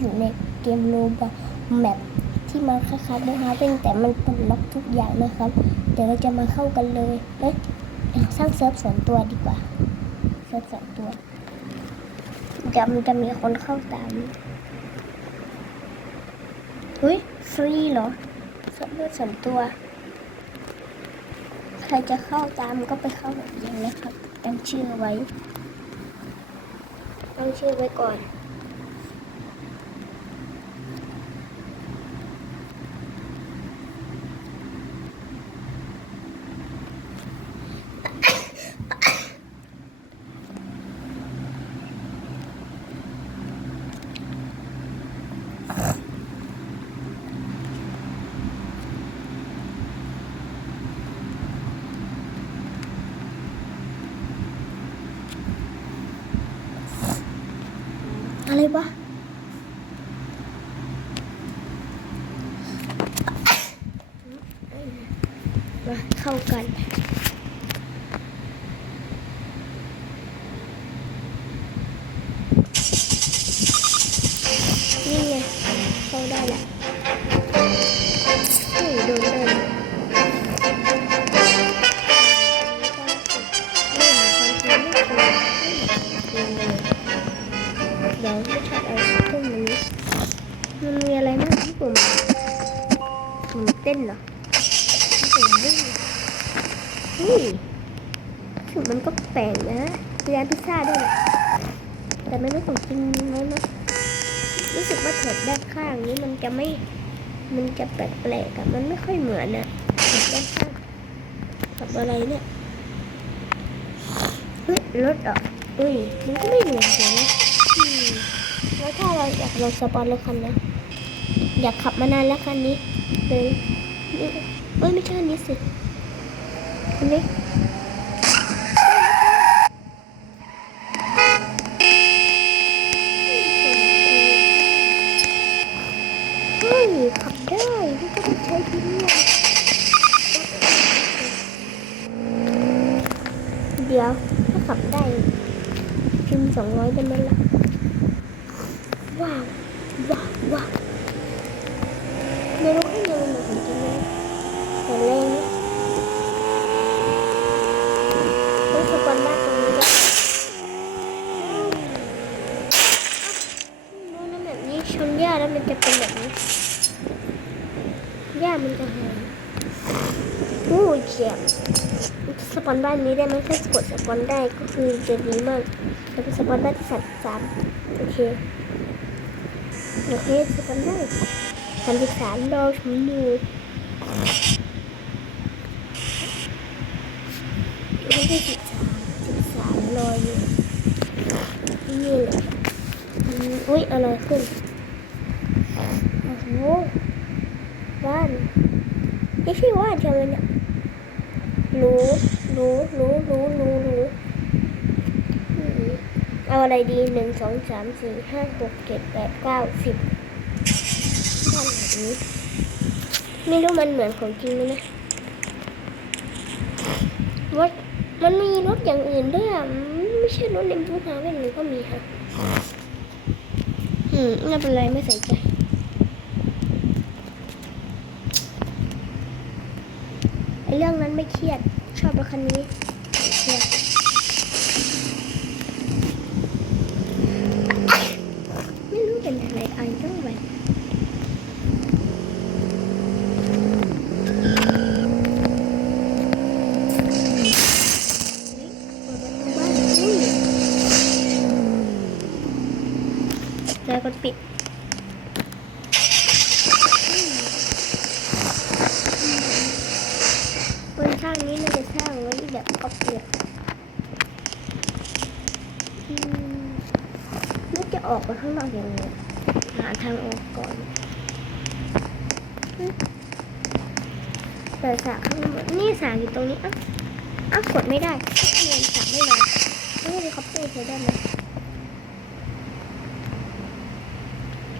อยู่ในเกมโลบะแมปที่มันคล้ายๆโมฮาเวนแต่มันปลดล็อกทุกอย่างนะครับ เดี๋ยวเราจะมาเข้ากันเลยเอ๊ะสร้างเซิร์ฟส่วนตัวดีกว่า เซิร์ฟส่วนตัวจะมันจะมีคนเข้าตามเฮ้ยฟรีเหรอเซิร์ฟส่วนตัว ใครจะเข้าตามก็ไปเข้าเองนะครับตั้งชื่อไว้ตั้งชื่อไว้ก่อน ปะมาเข้ากัน ถึงมันก็แปลกนะร้านพิซซ่าด้วยแหละแต่ไม่รู้ของจริงไหมนะรู้สึกว่าแถบด้านข้างนี้มันจะไม่ มันจะแปลกๆอะมันไม่ค่อยเหมือนอะแถบด้านข้างกับอะไรเนี่ยเฮ้ยรถอะเฮ้ยมันก็ไม่เหมือนกันนะอืมแล้วถ้าเราอยากลองสปอนรถคันนะอยากขับมานานแล้วคันนี้เลยเอ้ยไม่ใช่นนี้สิคันนี้เฮ้ยขับได้ไม่ต้องใช้ที่นี่ เดี๋ยวถ้าขับได้พิมพ์สองร้อยได้ไหมล่ะ ว้าวว้าวไม่รู้ให้ยังไงของจริงนะแต่แรงนะต้องสปอนด้าตรงนี้ด้วยดูนะแบบนี้ชนหญ้าแล้วมันจะเป็นแบบนี้หญ้ามันจะหายโอ้ยเจ็บส ปอนด้านนี้ได้ไหมถ้ากดสปอนได้ก็คือจะดีมากแล้วก็สปอนด้านที่สามสามโอเคโอเคจะทำได้ทำที่สามรอฉันอยู่วันที่สิบสามสิบสามรออยู่นี่แหละอุ้ยอะไรขึ้นโอ้โหบ้านนี่ใช่บ้านใช่ไหมเนี่ยรู้ รู้รู้รู้รู้รู้เอาอะไรดีหนึ่งสองสามสี่ห้าหกเจ็ดแปดเก้าสิบบ้านแบบนี้ไม่รู้มันเหมือนของจริงไหมนะรถมันมีรถอย่างอื่นด้วยอะไม่ใช่รถในบูธฮาเว่นมันก็มีค่ะ อืมไม่เป็นไรไม่ใส่ใจไอเรื่องนั้นไม่เครียด ชอบรถคันนี้เครียไม่รู้เป็นอะไรไอต้องแบบก็ปิด คนสร้างนี้น่าจะสร้างไว้แบบ เอาเปรียบอืมนึกจะออกไปข้างนอกอย่างไงหาทางออกก่อนอืมแต่สระข้างบนนี่สระอยู่ตรงนี้อะอะกดไม่ได้ทำไมสระไม่ลอยไม่ได้คอปเตอร์ใช้ได้ไหม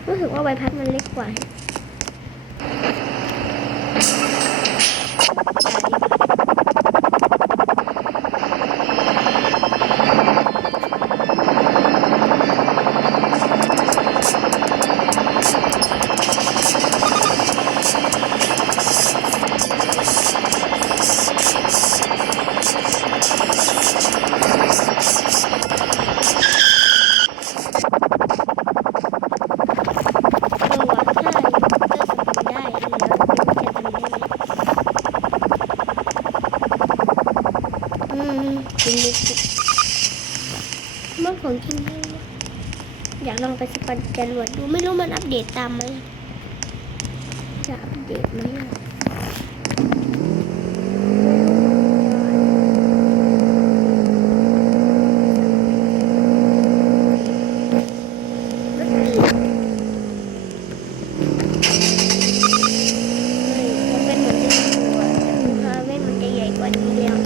รู้สึกว่าใบพัดมันเล็กกว่า เป็นมิติมันของจริงเลยนะอยากลองไปสปันจรวดดูไม่รู้มันอัปเดตตามไหมจะอัปเดตไหมอะรถเกียร์ มันเป็นเหมือนที่ตัวคาเว่นมันจะใหญ่กว่านี้แล้ว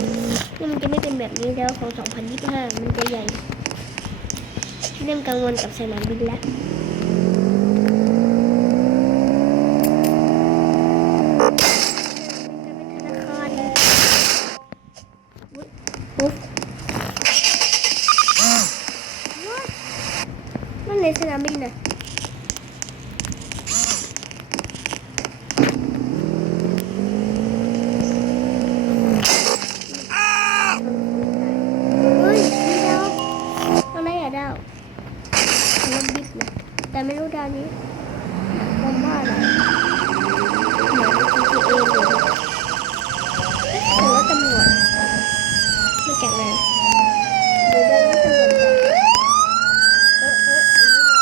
นี่มันจะไม่เป็นแบบนี้แล้วของ 2025 มันจะใหญ่ เริ่มกังวลกับสนามบินแล้วธนาคารอุ๊ยอุ๊ยมันในสนามบินน่ะ เฮ้ยมีดาวอะไรอะดาวมันบิดนะแต่ไม่รู้ดาวนี้ผมว่าอะไรเหมือน GTA เลยถึงรถตำรวจมาจากไหนดูได้รถตำรวจจากเออเอออันนี้มา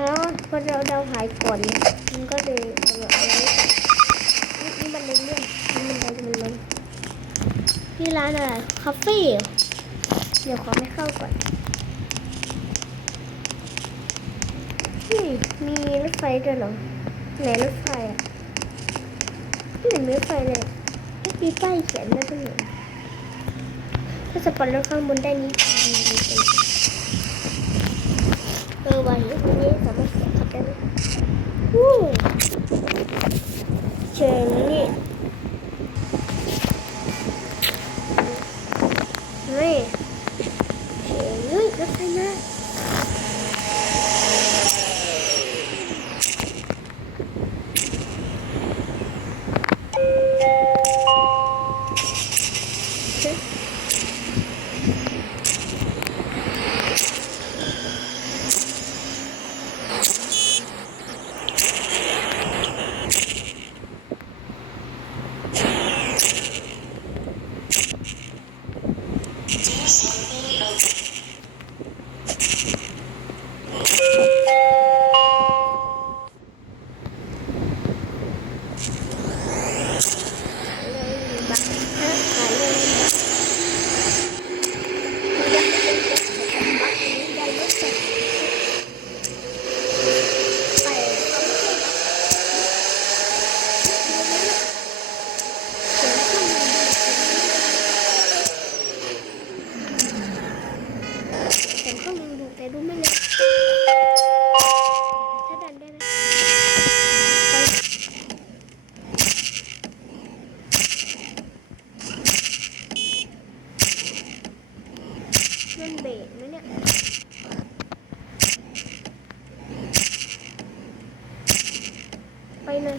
อ๋อพอ เราดาวหายก่อนมันก็เลยเอาแบบนี้นี่นี่มันเลื่อนนี่มันเลยมันลงที่ร้านอะไรคาเฟ่เดี๋ยวขอไม่เข้าก่อนนี่มีรถไฟด้วยเหรอไหนรถไฟอะไม่เห็นมีรถไฟเลยไม่มีป้ายเขียนนะตรงไหนถ้าสปอนรถข้างบนได้นี้เออวันนี้วันนี้สามารถ กันวู้เชิญนี่เฮ้ยเชิญเฮ้ยรถไฟมาเฮ้ย บักฮะขายเลยแต่ข้างหนึ่งดูแต่ดูไม่เลยถ้าดันได้ไหมไป มัน เบรกไหมเนี่ยไปเลย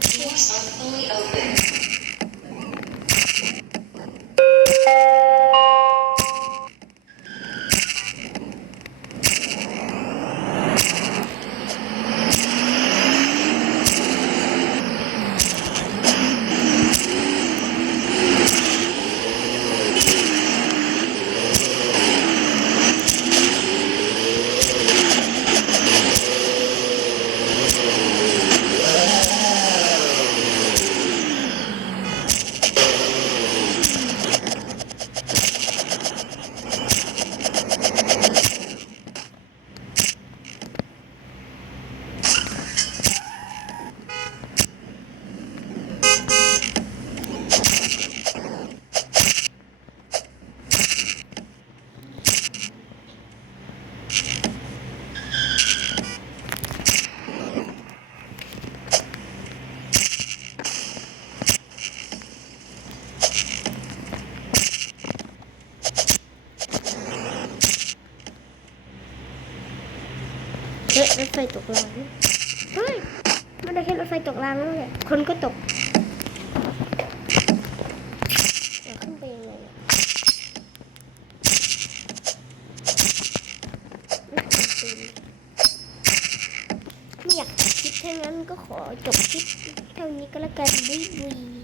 ถไฟตกรางเฮ้ยไม่ได้แค่รถไฟตกรางนั่นแหละคนก็ตกขึ้นไปยังไงไม่อยากคิดแค่นั้นก็ขอจบคลิปเท่านี้ก็แล้วกันบ๊ายบาย